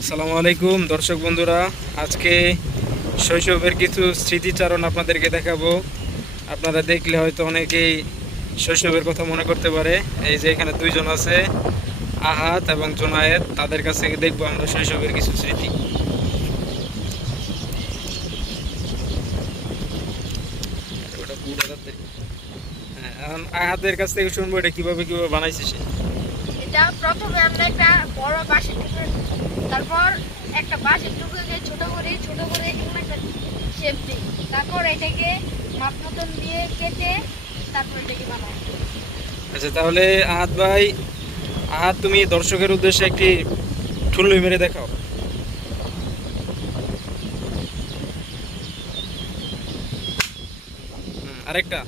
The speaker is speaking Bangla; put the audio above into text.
আসসালামু আলাইকুম দর্শক বন্ধুরা, আজকে শৈশবের কিছু স্মৃতিচারণ আপনাদেরকে দেখাবো। আপনারা দেখলে হয়তো অনেকেই শৈশবের কথা মনে করতে পারে। এই যে এখানে দুইজন আছে, আহাত এবং জোনায়েদ, তাদের কাছ থেকে দেখবো আমরা শৈশবের কিছু স্মৃতি। হ্যাঁ, এখন আহাতের কাছ থেকে শুনবো এটা কিভাবে কিভাবে বানাইছে সে। এটা প্রথমে আমরা একটা বড় বাঁশের টুকরো, তারপর একটা বাঁশের টুকরোকে ছোট করে এরকম একটা শেপ দিই। তারপর এটাকে মাপ মতন দিয়ে কেটে তারপর এটাকে বানাই। আচ্ছা, তাহলে আহাত ভাই, আহাত তুমি দর্শকের উদ্দেশ্যে একটি ঠুল্লুই মেরে দেখাও। আরেকটা।